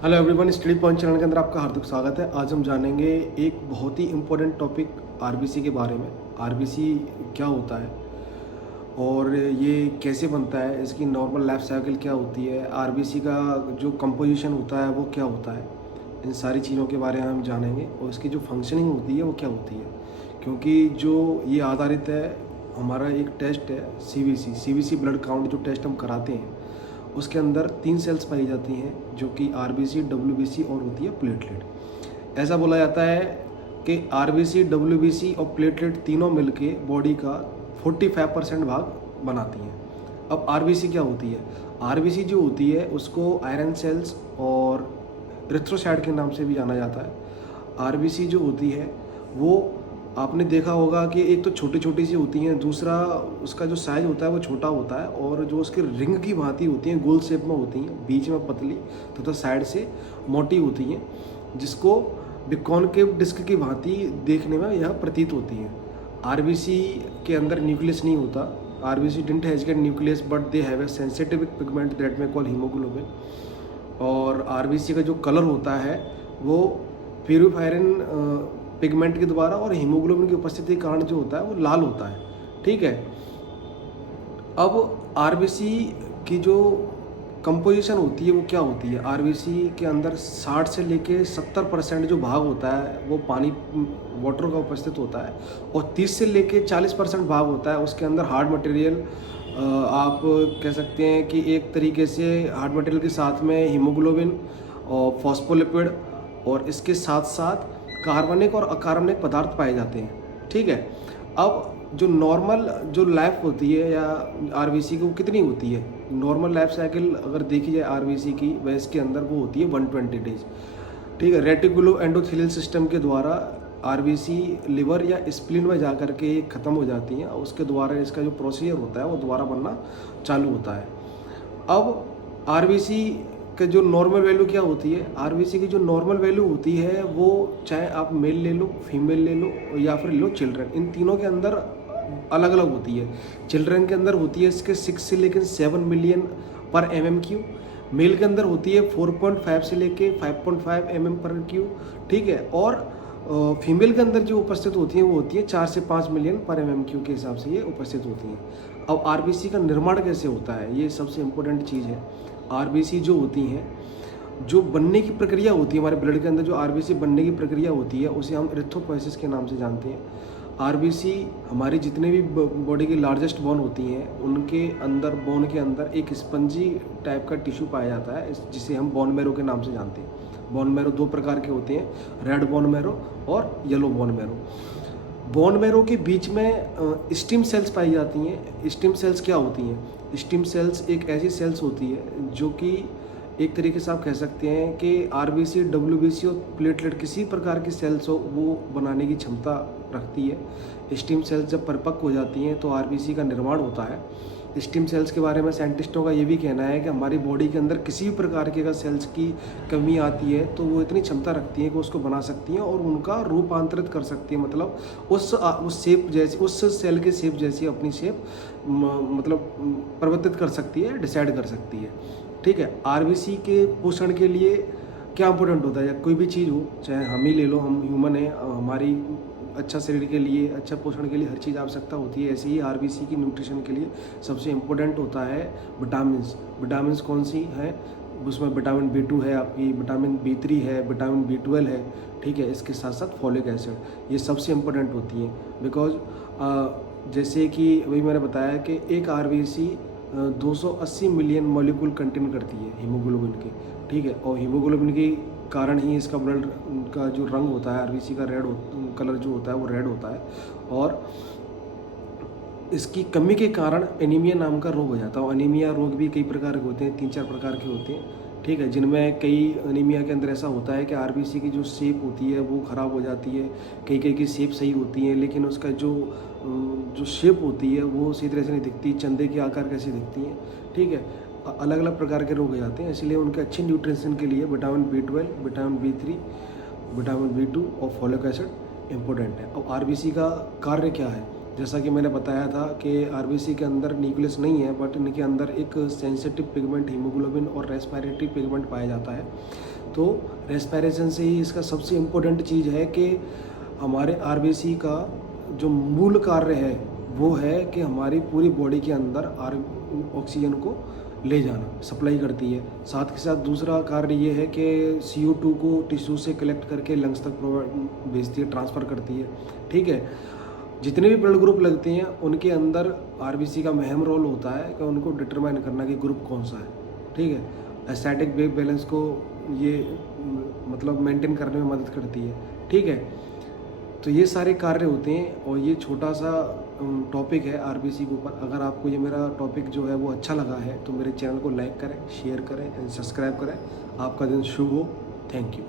Hello everyone, study point channel के अंदर आपका हार्दिक स्वागत है। आज हम जानेंगे एक बहुत ही इम्पोर्टेंट टॉपिक आरबीसी के बारे में। आरबीसी क्या होता है और ये कैसे बनता है, इसकी नॉर्मल लाइफ साइकिल क्या होती है, आरबीसी का जो कंपोजिशन होता है वो क्या होता है, इन सारी चीज़ों के बारे में हम जानेंगे और इसकी जो फंक्शनिंग होती है वो क्या होती है। क्योंकि जो ये आधारित है, हमारा एक टेस्ट है सीबीसी ब्लड काउंट जो टेस्ट हम कराते हैं, उसके अंदर 3 सेल्स पाई जाती हैं जो कि आरबीसी, डब्ल्यूबीसी और होती है प्लेटलेट। ऐसा बोला जाता है कि आरबीसी, डब्ल्यूबीसी और प्लेटलेट तीनों मिलके बॉडी का 45% भाग बनाती हैं। अब आरबीसी क्या होती है? आरबीसी जो होती है उसको आयरन सेल्स और एरिथ्रोसाइट के नाम से भी जाना जाता है। आरबीसी जो होती है वो आपने देखा होगा कि एक तो छोटी छोटी सी होती हैं, दूसरा उसका जो साइज होता है वो छोटा होता है और जो उसकी रिंग की भांति होती हैं, गोल शेप में होती हैं, बीच में पतली तथा साइड से मोटी होती हैं, जिसको बिकॉनकेव डिस्क की भांति देखने में यह प्रतीत होती हैं। आरबीसी के अंदर न्यूक्लियस नहीं होता। RBC didn't has get nucleus but they have a sensitive pigment that में कॉल हीमोग्लोबिन। और आरबीसी का जो कलर होता है वो प्यूरिफायरिन पिगमेंट के द्वारा और हीमोग्लोबिन की उपस्थिति के कारण जो होता है वो लाल होता है। ठीक है। अब आरबीसी की जो कंपोजिशन होती है वो क्या होती है? आरबीसी के अंदर 60 से लेके 70% जो भाग होता है वो पानी, वाटर का उपस्थित होता है और 30 से लेके 40% भाग होता है उसके अंदर हार्ड मटेरियल। आप कह सकते हैं कि एक तरीके से हार्ड मटेरियल के साथ में हीमोग्लोबिन और फॉस्फोलिपिड और इसके साथ साथ कार्बनिक और अकार्बनिक पदार्थ पाए जाते हैं। ठीक है। अब जो नॉर्मल जो लाइफ होती है या आरबीसी की वो कितनी होती है? नॉर्मल लाइफ साइकिल अगर देखी जाए आरबीसी की, वह इसके अंदर वो होती है 120 डेज। ठीक है। रेटिकुलो एंडोथेलियल सिस्टम के द्वारा आरबीसी लिवर या स्प्लीन में जा कर के ख़त्म हो जाती हैं और उसके द्वारा इसका जो प्रोसीजर होता है वो दोबारा बनना चालू होता है। अब आरबीसी का जो नॉर्मल वैल्यू क्या होती है? आरबीसी की जो नॉर्मल वैल्यू होती है वो चाहे आप मेल ले लो, फीमेल ले लो या फिर ले लो चिल्ड्रन, इन तीनों के अंदर अलग अलग होती है। चिल्ड्रन के अंदर होती है इसके 6 से लेकर 7 मिलियन पर MMQ। मेल के अंदर होती है 4.5 से लेके 5.5 mm/Q। ठीक है। और फीमेल के अंदर जो उपस्थित होती हैं वो होती है 4 से 5 मिलियन पर MMQ के हिसाब से ये उपस्थित होती हैं। अब आरबीसी का निर्माण कैसे होता है, ये सबसे इम्पोर्टेंट चीज़ है। आरबीसी जो होती हैं, जो बनने की प्रक्रिया होती है हमारे ब्लड के अंदर, जो आरबीसी बनने की प्रक्रिया होती है उसे हम एरिथ्रोपोएसिस के नाम से जानते हैं। आरबीसी हमारी जितने भी बॉडी की लार्जेस्ट बोन होती हैं उनके अंदर, बोन के अंदर एक स्पंजी टाइप का टिश्यू पाया जाता है जिसे हम बोन मैरो के नाम से जानते हैं। बोन मैरो 2 प्रकार के होते हैं, रेड बोन मैरो और yellow bone marrow. Bone marrow के बीच में स्टिम सेल्स पाई जाती हैं। स्टिम सेल्स क्या होती हैं? स्टिम सेल्स एक ऐसी सेल्स होती है जो कि एक तरीके से आप कह सकते हैं कि आरबीसी, डब्ल्यूबीसी और प्लेटलेट किसी प्रकार की सेल्स हो वो बनाने की क्षमता रखती है। स्टिम सेल्स जब परिपक्व हो जाती हैं तो आरबीसी का निर्माण होता है। स्टिम सेल्स के बारे में साइंटिस्टों का ये भी कहना है कि हमारी बॉडी के अंदर किसी भी प्रकार की अगर सेल्स की कमी आती है तो वो इतनी क्षमता रखती हैं कि उसको बना सकती हैं और उनका रूपांतरित कर सकती है, मतलब उस शेप जैसी, उस सेल के शेप जैसी अपनी शेप मतलब परिवर्तित कर सकती है, डिसाइड कर सकती है। ठीक है। आरबीसी के पोषण के लिए क्या इंपॉर्टेंट होता है? या कोई भी चीज़ हो, चाहे हम ही ले लो, हम ह्यूमन हैं, हमारी अच्छा शरीर के लिए, अच्छा पोषण के लिए हर चीज़ आवश्यकता होती है। ऐसे ही आरबीसी की न्यूट्रिशन के लिए सबसे इम्पोर्टेंट होता है विटामिन्स। विटामिन्स कौन सी हैं? उसमें विटामिन B2 है, आपकी विटामिन B3 है, विटामिन B12 है। ठीक है। इसके साथ साथ फॉलिक एसिड, ये सबसे इम्पोर्टेंट होती हैं। बिकॉज जैसे कि अभी मैंने बताया कि एक आरबीसी 280 मिलियन मॉलिक्यूल कंटेन करती है हीमोग्लोबिन के। ठीक है। और हीमोग्लोबिन के कारण ही इसका ब्लड का जो रंग होता है, आरबीसी का कलर जो होता है वो रेड होता है। और इसकी कमी के कारण एनीमिया नाम का रोग हो जाता है। एनीमिया रोग भी कई प्रकार के होते हैं, 3-4 प्रकार के होते हैं। ठीक है। जिनमें कई एनीमिया के अंदर ऐसा होता है कि आरबीसी की जो शेप होती है वो ख़राब हो जाती है। कई कई की शेप सही होती है लेकिन उसका जो शेप होती है वो उसी तरह से नहीं दिखती, चंदे के आकार कैसी दिखती हैं। ठीक है। अलग अलग प्रकार के रोग हो जाते हैं, इसलिए उनके अच्छे न्यूट्रिशन के लिए vitamin B12, vitamin B3, vitamin B2 और फॉलिक एसिड इम्पोर्टेंट है। अब आरबीसी का कार्य क्या है? जैसा कि मैंने बताया था कि आरबीसी के अंदर न्यूक्लियस नहीं है बट इनके अंदर एक सेंसिटिव पिगमेंट हीमोग्लोबिन और रेस्पिरेटरी पिगमेंट पाया जाता है। तो रेस्पिरेशन से ही इसका सबसे इम्पोर्टेंट चीज़ है कि हमारे आरबीसी का जो मूल कार्य है वो है कि हमारी पूरी बॉडी के अंदर ऑक्सीजन को ले जाना, सप्लाई करती है। साथ के साथ दूसरा कार्य ये है कि CO2 को टिश्यू से कलेक्ट करके लंग्स तक भेजती है, ट्रांसफ़र करती है। ठीक है, जितने भी ब्लड ग्रुप लगते हैं उनके अंदर आरबीसी का अहम रोल होता है कि उनको डिटरमाइन करना कि ग्रुप कौन सा है। ठीक है, एस्थेटिक वेव बैलेंस को ये मतलब मेंटेन करने में मदद करती है। ठीक है, तो ये सारे कार्य होते हैं और ये छोटा सा टॉपिक है आरबीसी के ऊपर। अगर आपको ये मेरा टॉपिक जो है वो अच्छा लगा है तो मेरे चैनल को लाइक करें, शेयर करें एंड सब्सक्राइब करें। आपका दिन शुभ हो। Thank you.